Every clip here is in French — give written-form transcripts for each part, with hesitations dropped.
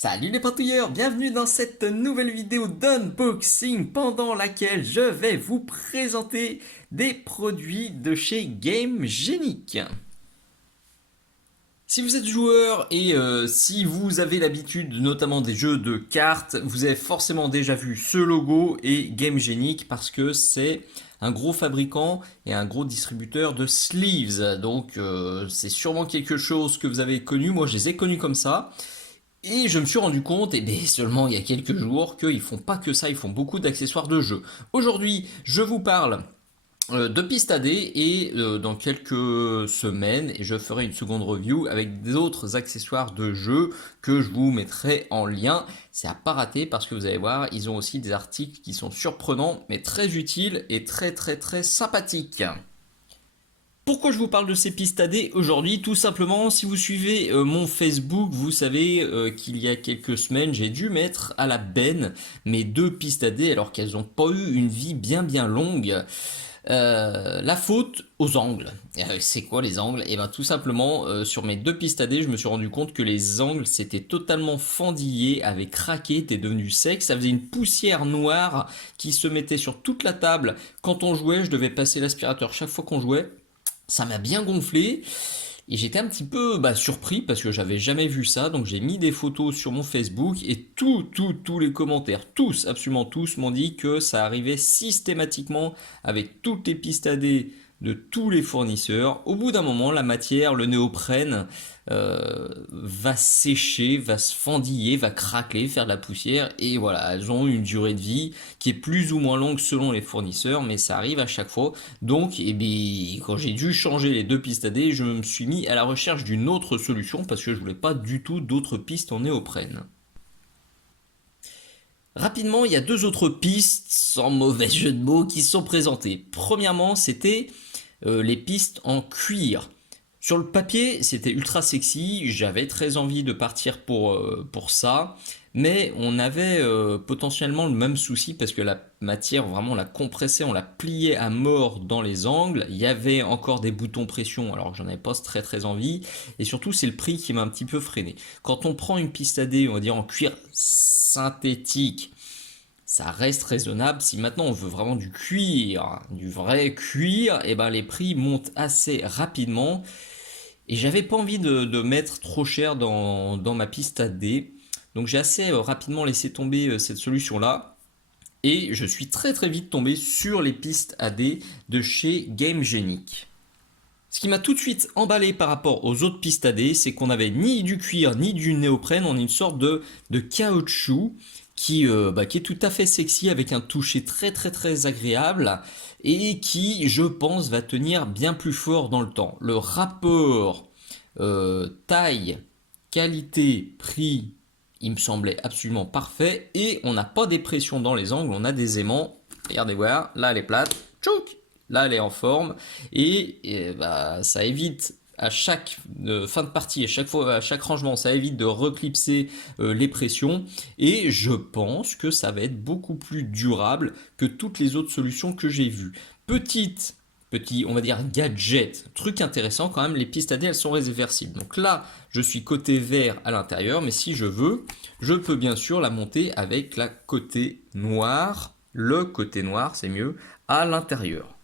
Salut les patrouilleurs, bienvenue dans cette nouvelle vidéo d'unboxing pendant laquelle je vais vous présenter des produits de chez Game Genic. Si vous êtes joueur et si vous avez l'habitude notamment des jeux de cartes, vous avez forcément déjà vu ce logo et Game Genic parce que c'est un gros fabricant et un gros distributeur de sleeves. Donc c'est sûrement quelque chose que vous avez connu, moi je les ai connus comme ça. Et je me suis rendu compte, et bien seulement il y a quelques jours, qu'ils font pas que ça, ils font beaucoup d'accessoires de jeu. Aujourd'hui, je vous parle de pistes AD et dans quelques semaines, et je ferai une seconde review avec d'autres accessoires de jeu que je vous mettrai en lien. C'est à pas rater parce que vous allez voir, ils ont aussi des articles qui sont surprenants, mais très utiles et très sympathiques. Pourquoi je vous parle de ces pistes AD aujourd'hui? Tout simplement, si vous suivez mon Facebook, vous savez qu'il y a quelques semaines, j'ai dû mettre à la benne mes deux pistes AD alors qu'elles n'ont pas eu une vie bien longue. La faute aux angles. C'est quoi les angles? Et bien tout simplement, sur mes deux pistes AD, je me suis rendu compte que les angles s'étaient totalement fendillés, avaient craqué, étaient devenus secs. Ça faisait une poussière noire qui se mettait sur toute la table. Quand on jouait, je devais passer l'aspirateur chaque fois qu'on jouait. Ça m'a bien gonflé et j'étais un petit peu surpris parce que j'avais jamais vu ça. Donc j'ai mis des photos sur mon Facebook et tous les commentaires, tous, absolument tous, m'ont dit que ça arrivait systématiquement avec toutes les pistes AD de tous les fournisseurs. Au bout d'un moment, la matière, le néoprène, va sécher, va se fendiller, va craquer, faire de la poussière. Et voilà, elles ont une durée de vie qui est plus ou moins longue selon les fournisseurs, mais ça arrive à chaque fois. Donc, quand j'ai dû changer les deux pistes AD, je me suis mis à la recherche d'une autre solution parce que je voulais pas du tout d'autres pistes en néoprène. Rapidement, il y a deux autres pistes, sans mauvais jeu de mots, qui sont présentées. Premièrement, c'était les pistes en cuir. Sur le papier, c'était ultra sexy, j'avais très envie de partir pour ça, mais on avait potentiellement le même souci parce que la matière, vraiment, on la compressait, on la pliait à mort dans les angles, il y avait encore des boutons pression alors que j'en avais pas très envie, et surtout c'est le prix qui m'a un petit peu freiné. Quand on prend une piste AD, on va dire en cuir synthétique, ça reste raisonnable. Si maintenant on veut vraiment du cuir, du vrai cuir, et ben les prix montent assez rapidement. Et j'avais pas envie de mettre trop cher dans ma piste AD. Donc j'ai assez rapidement laissé tomber cette solution-là. Et je suis très vite tombé sur les pistes AD de chez Game Genic. Ce qui m'a tout de suite emballé par rapport aux autres pistes AD, c'est qu'on n'avait ni du cuir ni du néoprène, on a une sorte de caoutchouc qui est tout à fait sexy avec un toucher très agréable et qui, je pense, va tenir bien plus fort dans le temps. Le rapport taille, qualité, prix, il me semblait absolument parfait et on n'a pas des pressions dans les angles, on a des aimants. Regardez voir, là elle est plate, tchouk, là elle est en forme et ça évite à chaque fin de partie, à chaque rangement, ça évite de reclipser les pressions et je pense que ça va être beaucoup plus durable que toutes les autres solutions que j'ai vues. Petit, on va dire gadget, truc intéressant quand même, les pistes AD elles sont réversibles. Donc là, je suis côté vert à l'intérieur, mais si je veux, je peux bien sûr la monter avec la côté noir, le côté noir c'est mieux, à l'intérieur.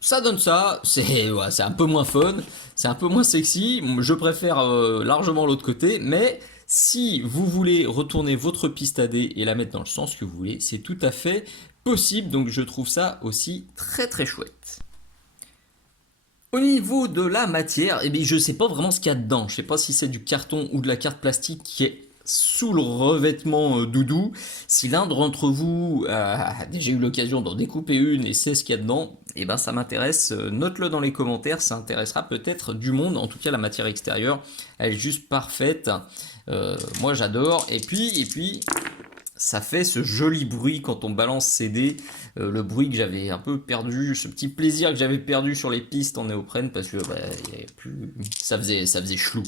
Ça donne ça, c'est un peu moins fun, c'est un peu moins sexy, je préfère largement l'autre côté, mais si vous voulez retourner votre piste AD et la mettre dans le sens que vous voulez, c'est tout à fait possible, donc je trouve ça aussi très chouette. Au niveau de la matière, eh bien, je ne sais pas vraiment ce qu'il y a dedans. Je ne sais pas si c'est du carton ou de la carte plastique qui est sous le revêtement doudou. Si l'un d'entre vous a déjà eu l'occasion d'en découper une et sait ce qu'il y a dedans, eh ben ça m'intéresse. Note-le dans les commentaires, ça intéressera peut-être du monde. En tout cas, la matière extérieure, elle est juste parfaite. Moi, j'adore. Et puis, ça fait ce joli bruit quand on balance ses dés, le bruit que j'avais un peu perdu, ce petit plaisir que j'avais perdu sur les pistes en néoprène parce que y avait plus... ça faisait chelou.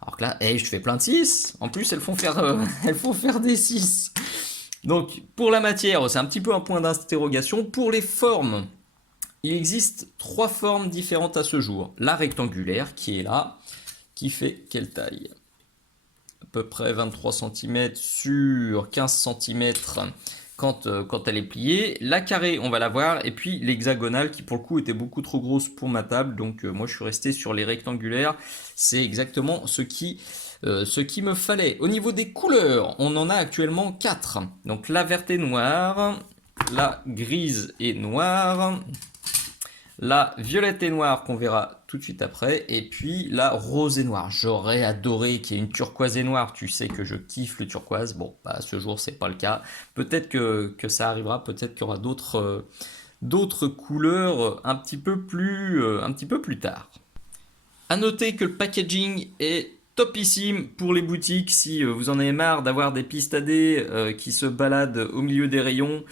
Alors que là, je fais plein de 6, en plus elles font faire des 6. Donc pour la matière, c'est un petit peu un point d'interrogation. Pour les formes, il existe 3 formes différentes à ce jour. La rectangulaire qui est là, qui fait quelle taille? peu près 23 cm sur 15 cm quand elle est pliée. La carrée, on va la voir, et puis l'hexagonale qui pour le coup était beaucoup trop grosse pour ma table, donc moi je suis resté sur les rectangulaires. C'est exactement ce qui me fallait. Au niveau des couleurs, on en a actuellement 4. Donc la verte et noire, la grise et noire, la violette et noire qu'on verra tout de suite après, et puis la rose et noire. J'aurais adoré qu'il y ait une turquoise et noire, tu sais que je kiffe le turquoise. Bon, bah, à ce jour c'est pas le cas. Peut-être que ça arrivera, peut-être qu'il y aura d'autres couleurs un petit peu plus tard. À noter que le packaging est topissime pour les boutiques. Si vous en avez marre d'avoir des pistes AD qui se baladent au milieu des rayons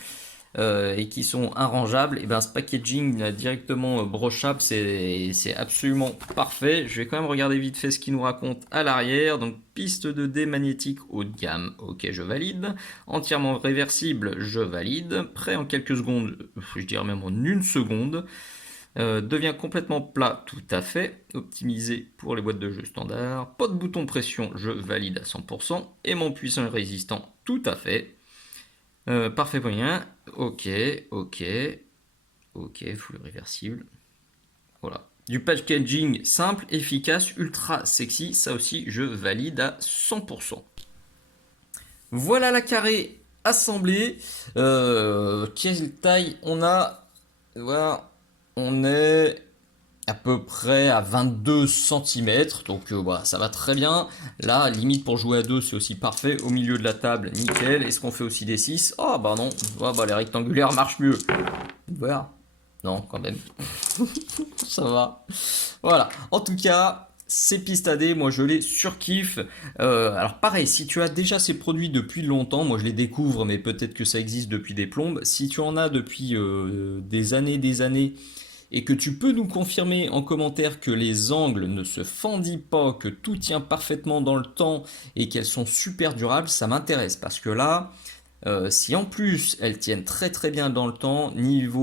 et qui sont arrangeables, et ben ce packaging directement brochable, c'est absolument parfait. Je vais quand même regarder vite fait ce qu'il nous raconte à l'arrière. Donc piste de dés magnétique haut de gamme, ok, je valide. Entièrement réversible, je valide. Prêt en quelques secondes, je dirais même en une seconde. Devient complètement plat, tout à fait. Optimisé pour les boîtes de jeux standard. Pas de bouton pression, je valide à 100%. Et mon puissant et résistant, tout à fait. Parfait pour rien. Ok, full réversible. Voilà. Du packaging simple, efficace, ultra sexy. Ça aussi, je valide à 100%. Voilà la carrée assemblée. Quelle taille on a? Voilà. On est à peu près à 22 cm, donc voilà, ça va très bien. Là, limite pour jouer à 2, c'est aussi parfait. Au milieu de la table, nickel. Est-ce qu'on fait aussi des 6? Oh bah non, oh, bah, les rectangulaires marchent mieux. Voilà. Non, quand même. Ça va. Voilà. En tout cas, ces pistes AD, moi je les surkiffe. Alors pareil, si tu as déjà ces produits depuis longtemps, moi je les découvre, mais peut-être que ça existe depuis des plombes. Si tu en as depuis des années, et que tu peux nous confirmer en commentaire que les angles ne se fendillent pas, que tout tient parfaitement dans le temps et qu'elles sont super durables, ça m'intéresse. Parce que là, si en plus elles tiennent très très bien dans le temps,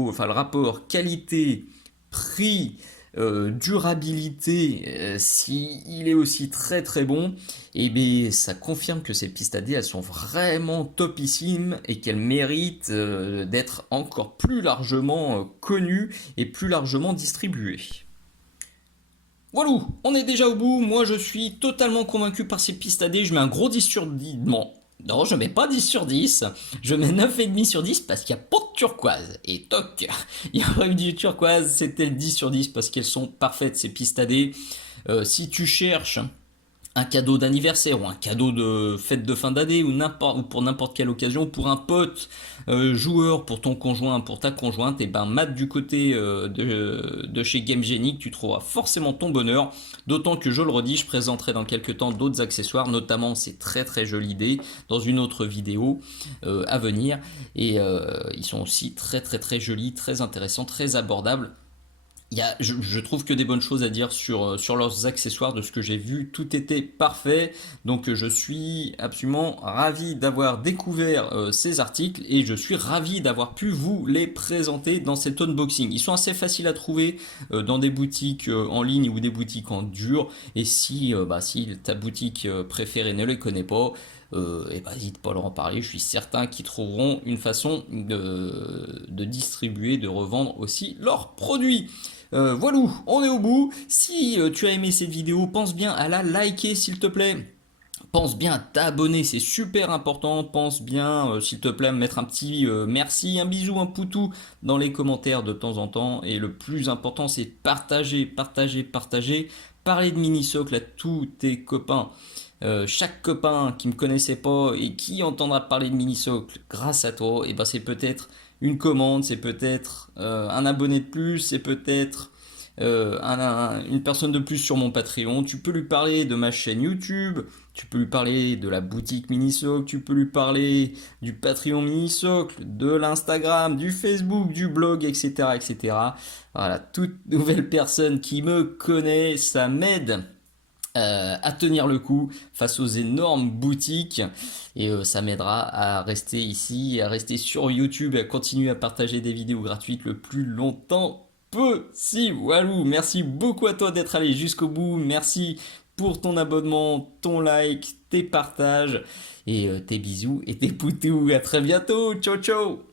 enfin le rapport qualité-prix, durabilité, si il est aussi très très bon, et bien ça confirme que ces pistes AD elles sont vraiment topissimes et qu'elles méritent d'être encore plus largement connues et plus largement distribuées. Voilà, on est déjà au bout. Moi je suis totalement convaincu par ces pistes AD. Je mets un gros 10 sur 10. Non, je mets pas 10 sur 10. Je mets 9,5 sur 10 parce qu'il n'y a pas de turquoise. Et toc, il y aurait eu du turquoise, c'était le 10 sur 10 parce qu'elles sont parfaites ces pistes AD. Si tu cherches un cadeau d'anniversaire ou un cadeau de fête de fin d'année ou pour n'importe quelle occasion, pour un pote, joueur, pour ton conjoint, pour ta conjointe, et ben mate du côté de chez Game Genie, tu trouveras forcément ton bonheur. D'autant que je le redis, je présenterai dans quelques temps d'autres accessoires, notamment ces très très jolies dés dans une autre vidéo à venir. Et ils sont aussi très très très jolis, très intéressants, très abordables. Je trouve que des bonnes choses à dire sur leurs accessoires de ce que j'ai vu. Tout était parfait. Donc je suis absolument ravi d'avoir découvert ces articles et je suis ravi d'avoir pu vous les présenter dans cet unboxing. Ils sont assez faciles à trouver dans des boutiques en ligne ou des boutiques en dur. Et si ta boutique préférée ne les connaît pas, et bah, n'hésite pas à leur en parler, je suis certain qu'ils trouveront une façon de distribuer, de revendre aussi leurs produits. Voilà, on est au bout. Si tu as aimé cette vidéo, pense bien à la liker s'il te plaît. Pense bien à t'abonner, c'est super important. Pense bien, s'il te plaît, à me mettre un petit merci, un bisou, un poutou dans les commentaires de temps en temps. Et le plus important, c'est partager. Parler de Minisocle à tous tes copains. Chaque copain qui me connaissait pas et qui entendra parler de Minisocle grâce à toi, et ben c'est peut-être une commande, c'est peut-être un abonné de plus, c'est peut-être une personne de plus sur mon Patreon. Tu peux lui parler de ma chaîne YouTube, tu peux lui parler de la boutique Minisocle, tu peux lui parler du Patreon Minisocle, de l'Instagram, du Facebook, du blog, etc., etc. Voilà, toute nouvelle personne qui me connaît, ça m'aide à tenir le coup face aux énormes boutiques et ça m'aidera à rester ici, à rester sur YouTube et à continuer à partager des vidéos gratuites le plus longtemps possible. Walou, merci beaucoup à toi d'être allé jusqu'au bout, merci pour ton abonnement, ton like, tes partages et tes bisous et tes poutous. À très bientôt. Ciao ciao.